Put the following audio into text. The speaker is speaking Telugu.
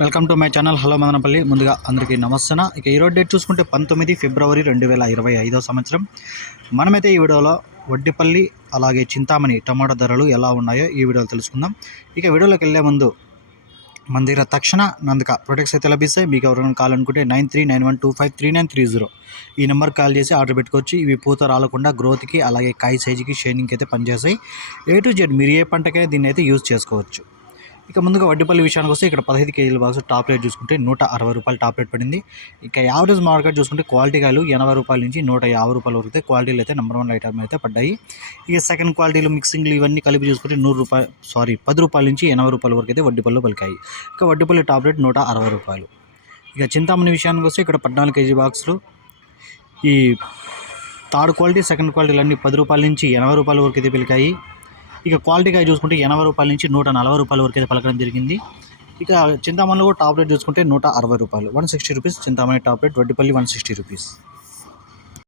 Welcome to my channel. Hello Madanapalle. ముందుగా అందరికీ నమస్తే ఇక ఈరోజు డేట్ చూసుకుంటే పంతొమ్మిది ఫిబ్రవరి రెండు వేల ఇరవై ఐదో సంవత్సరం. మనమైతే ఈ వీడియోలో వడ్డిపల్లి అలాగే చింతామణి టమాటా ధరలు ఎలా ఉన్నాయో ఈ వీడియోలో తెలుసుకుందాం. ఇక వీడియోలోకి వెళ్ళే ముందు మన దగ్గర తక్షణ నందుక ప్రొడక్ట్స్ అయితే లభిస్తాయి. మీకు ఎవరైనా కావాలనుకుంటే nine three nine one two five three nine three zero. ఈ నెంబర్ కాల్ చేసి ఆర్డర్ పెట్టుకోవచ్చు. ఇవి పూత రాలకుండా గ్రోత్కి అలాగే కాయ సైజుకి షైనింగ్కి అయితే పనిచేస్తాయి. ఏ టు జెడ్ మీరు ఏ పంటకైనా దీన్ని అయితే యూజ్ చేసుకోవచ్చు. ఇక ముందుగా వడ్డీపల్లి విషయానికి వస్తే ఇక్కడ పదహైదు కేజీల బాక్స్ టాప్ రేట్ చూసుకుంటే నూట అరవై రూపాయలు టాప్ రేట్ పడింది. ఇక యావరేజ్ మార్కెట్ చూసుకుంటే క్వాలిటీ కాయలు ఎనభై రూపాయల నుంచి నూట యాభై రూపాయల వరకు అయితే క్వాలిటీలు అయితే నెంబర్ వన్ ఐటమ్ అయితే పడ్డాయి. ఇక సెకండ్ క్వాలిటీలు మిక్సింగ్లు ఇవన్నీ కలిపి చూసుకుంటే నూరు రూపాయలు సారీ పది రూపాయల నుంచి ఎనభై రూపాయల వరకు అయితే వడ్డీపల్లిలో పలికాయి. ఇక వడ్డీపల్లి టాప్ రేట్ నూట అరవై రూపాయలు. ఇక చింతామణి విషయానికి వస్తే ఇక్కడ పద్నాలుగు కేజీ బాక్సులు ఈ థర్డ్ క్వాలిటీ సెకండ్ క్వాలిటీలు అన్నీ పది రూపాయల నుంచి ఎనభై రూపాయల వరకు అయితే పిలికాయి. ఇక క్వాలిటీగా చూసుకుంటే ఎనభై రూపాయల నుంచి నూట నలభై రూపాయల వరకు అయితే పలకడం జరిగింది. ఇక చింతామణిలో కూడా టాప్ రేట్ చూసుకుంటే నూట అరవై రూపాయలు. One sixty rupees Chintamani top rate Vaddipalli one sixty rupees.